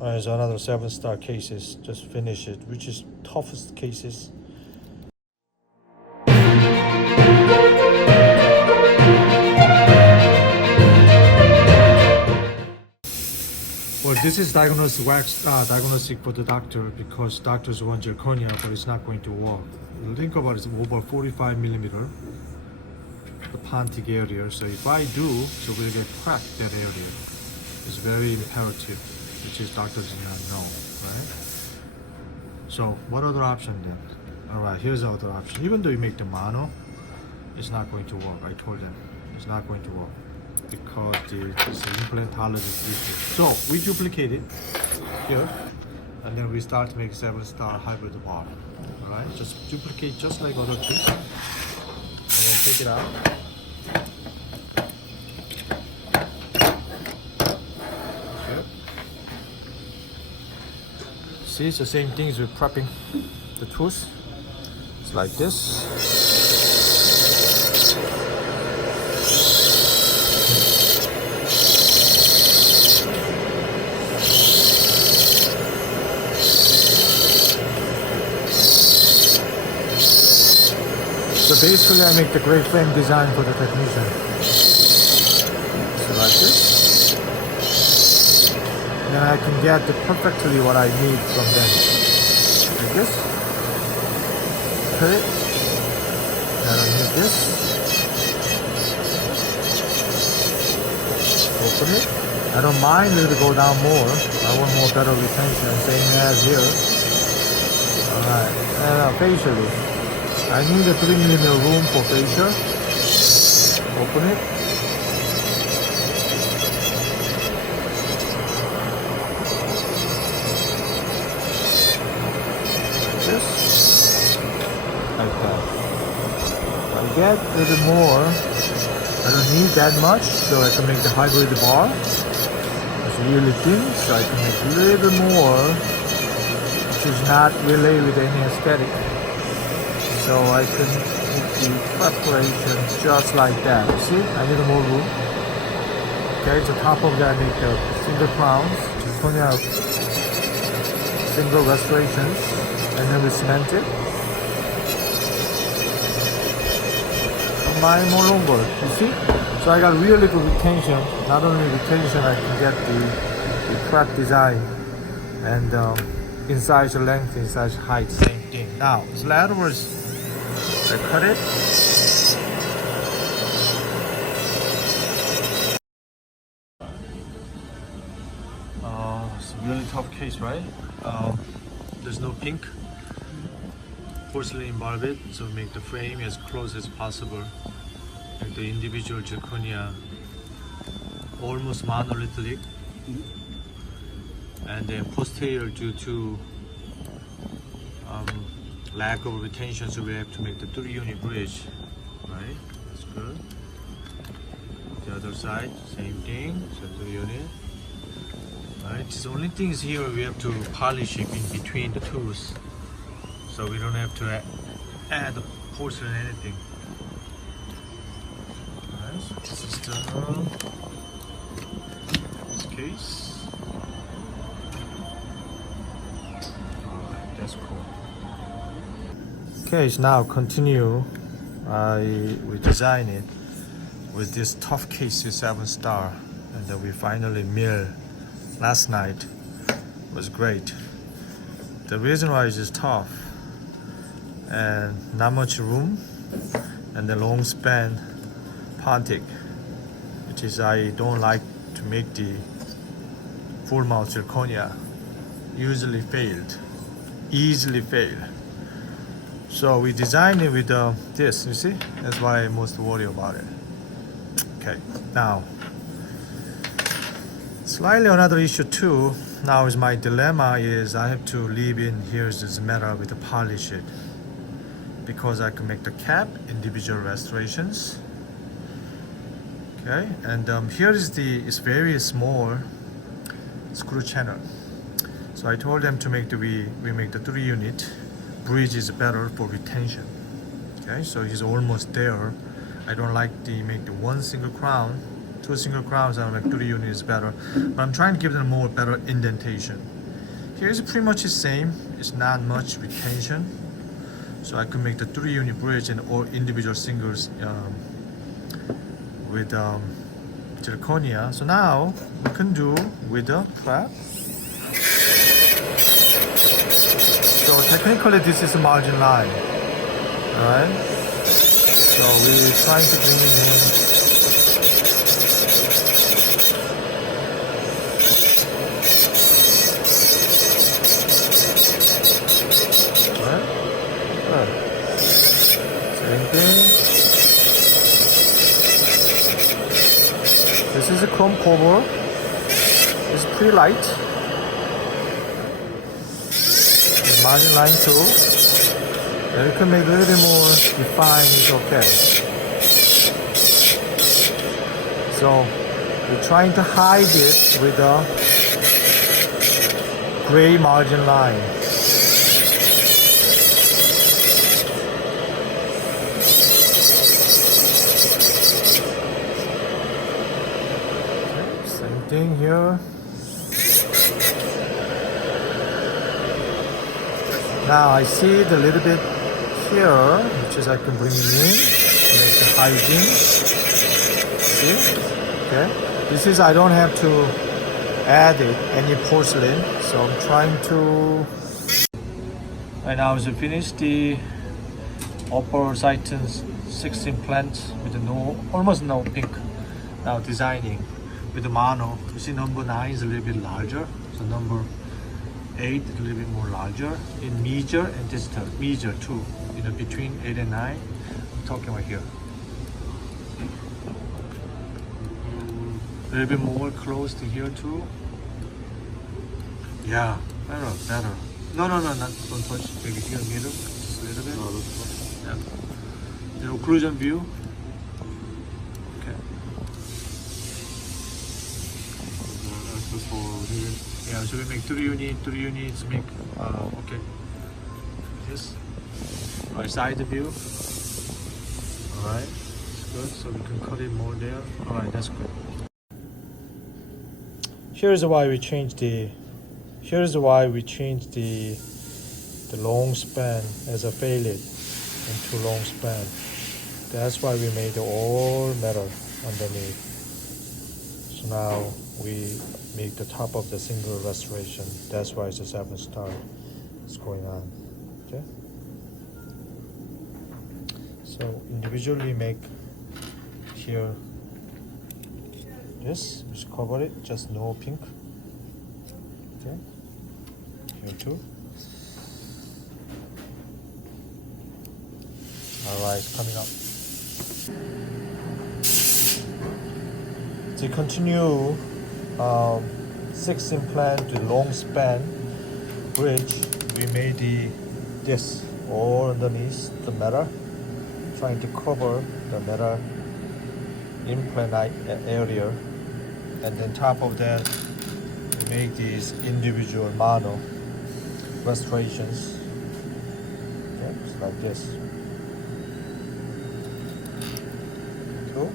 There's another 7-star cases. Just finish it, which is toughest cases. Well, this is diagnostic for the doctor because doctors want zirconia, but it's not going to work. Think about it, it's over 45 millimeter, the pontic area. So if I do, so we'll get cracked that area. It's very imperative, which is doctors do not know, right? So what other option then? All right, here's the other option. Even though you make the mono, it's not going to work. I told them it's not going to work because it's an implantologist issue. So we duplicate it here, and then we start to make 7-star hybrid bar. All right, just duplicate just like other two, and then take it out. Okay. See, it's the same thing as with prepping the tooth. It's like this. So basically I make the great frame design for the technician. So like this. And then I can get perfectly what I need from them. Like this. Cut it. I don't need this. Open it. I don't mind if it go down more. I want more better retention, same as here. Alright, and facially. I need a 3mm room for facial. Open it. Like this. Like that. I get a little more. I don't need that much, so I can make the hybrid bar. It's really thin, so I can make a little more, which is not related with any aesthetic. So I can make the preparation just like that. See, I need more room. Okay, so top of that I make the single crowns, zirconia single restorations, and then we cement it. Combine more longer, you see? So I got really good retention. Not only retention, I can get the crack design and inside length, inside height, same thing. Now, this laterals. I cut it. It's a really tough case, right? There's no pink. Porcelain involved it, so make the frame as close as possible. Make the individual zirconia almost monolithic. And then posterior due to lack of retention, so we have to make the 3-unit bridge, right? That's good. The other side, same thing, so 3-unit. Right, the only thing is here we have to polish it in between the tools, so we don't have to add the porcelain anything. Alright, so this is this case. Alright, that's cool. Okay, so now continue. We design it with this tough case 7-star, and then we finally mill last night. It was great. The reason why it's just tough and not much room, and the long span pontic, which is I don't like to make the full mouth zirconia. Easily failed. So we designed it with this, you see? That's why I'm most worried about it. Okay, now, slightly another issue too, now is my dilemma is I have to leave in here's this metal with the polish it. Because I can make the cap, individual restorations. Okay, and here is it's very small screw channel. So I told them to make we make the 3-unit. Bridge is better for retention. Okay, so he's almost there. I don't like to make the one single crown Two single crowns and like 3 units is better. But I'm trying to give them more better indentation. Here is pretty much the same. It's not much retention. So I could make the 3 unit bridge and all individual singles with zirconia. So now we can do with the flap. So technically this is a margin line. Alright? So we're trying to bring it in. Alright? Good. Same thing. This is a chrome cover. It's pretty light. It's margin line too. And you can make a little bit more defined, it's okay. So we're trying to hide it with a gray margin line. Same thing here. Now I see the little bit here, which is I can bring it in, make the hygiene. See? Okay. This is I don't have to add it any porcelain, so I'm trying to. Right now is finish the upper Titan 6 implant with almost no pink. Now designing with the mono. You see number 9 is a little bit larger, so number 8 a little bit more larger in major and distal. Major too, between 8 and 9. I'm talking about here. A little bit more close to here too. Yeah, better. No, not don't touch. Maybe here middle, just a little bit. Yeah. The occlusion view. Okay. Yeah, so we make 3 units, make, okay. This, right side view. Alright, that's good, so we can cut it more there. Alright, that's good. Here's why we changed the long span as a failet into long span. That's why we made all metal underneath. So now we make the top of the single restoration. That's why it's a 7-star. It's going on. Okay. So individually make here this, just cover it, just no pink. Okay. Here too. Alright, coming up. To continue 6 implant to long span bridge, we made this all underneath the metal, trying to cover the metal implant area, and then top of that we make these individual mono restorations. Okay, just like this. Cool.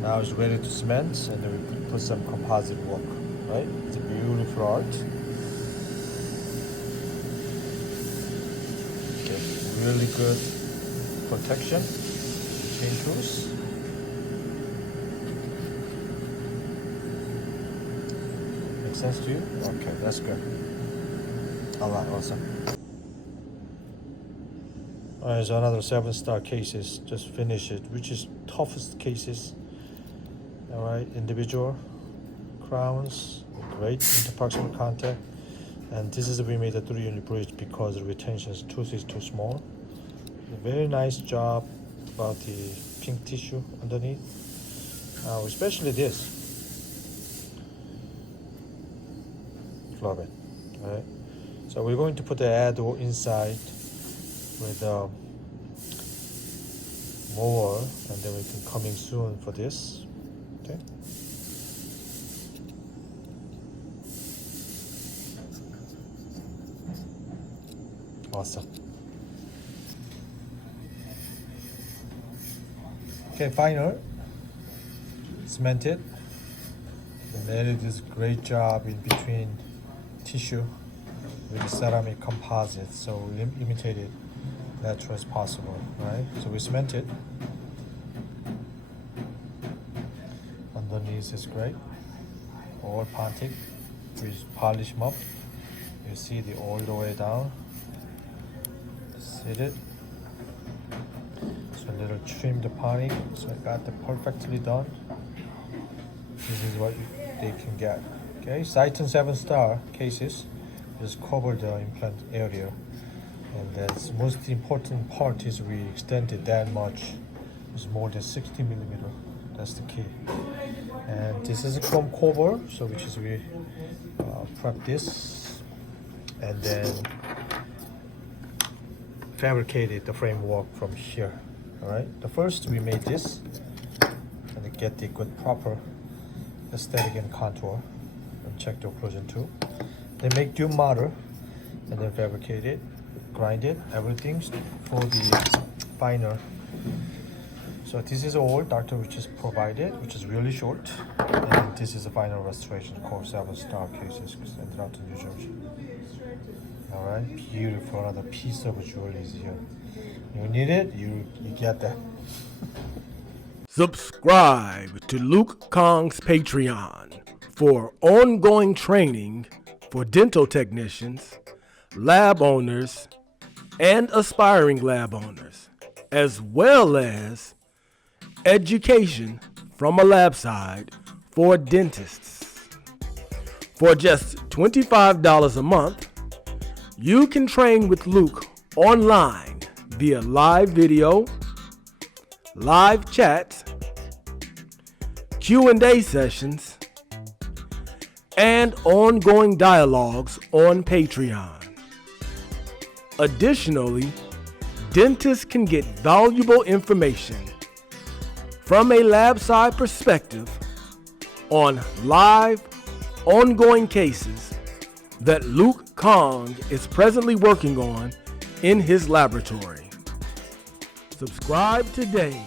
Now it's ready to cement, and then we put some composite work. Right? It's a beautiful art. Okay, really good protection. Chain tools. Make sense to you? Okay, that's good. Alright, awesome. Alright, so another 7-star cases. Just finish it, which is toughest cases. Alright, individual crowns, great interproximal contact, and this is we made a 3-unit bridge because the retention tooth is too small. A very nice job about the pink tissue underneath. Especially this. Love it. Alright, so we're going to put the add-on inside with more, and then we can coming soon for this. Okay. Awesome. Okay, final. Cemented. They made this great job in between tissue with the ceramic composite, so we imitated natural as possible, right? So we cemented. Underneath is great. All pontic. We polish them up. You see the all the way down. See it? So a little trim the pontic, so I got the perfectly done. This is what they can get. Okay, Titan 7-star cases just cover the implant area, and the most important part is we extended that much. It's more than 60 millimeter. That's the key. And this is a chrome cover, so which is we prep this, and then fabricated the framework from here. All right. The first we made this, and to get the good proper aesthetic and contour, and check the occlusion too. They make due model, and then fabricate it, grind it, everything for the final. So this is all doctor which is provided, which is really short, and this is the final restoration called 7-star cases sent out to New Jersey. All right, beautiful. Another piece of jewelry is here. You need it, you get that. Subscribe to Luke Kahn's Patreon for ongoing training for dental technicians, lab owners, and aspiring lab owners, as well as education from a lab side for dentists. For just $25 a month, you can train with Luke online via live video, live chats, Q&A sessions, and ongoing dialogues on Patreon. Additionally, dentists can get valuable information from a lab side perspective on live, ongoing cases that Luke Kahng is presently working on in his laboratory. Subscribe today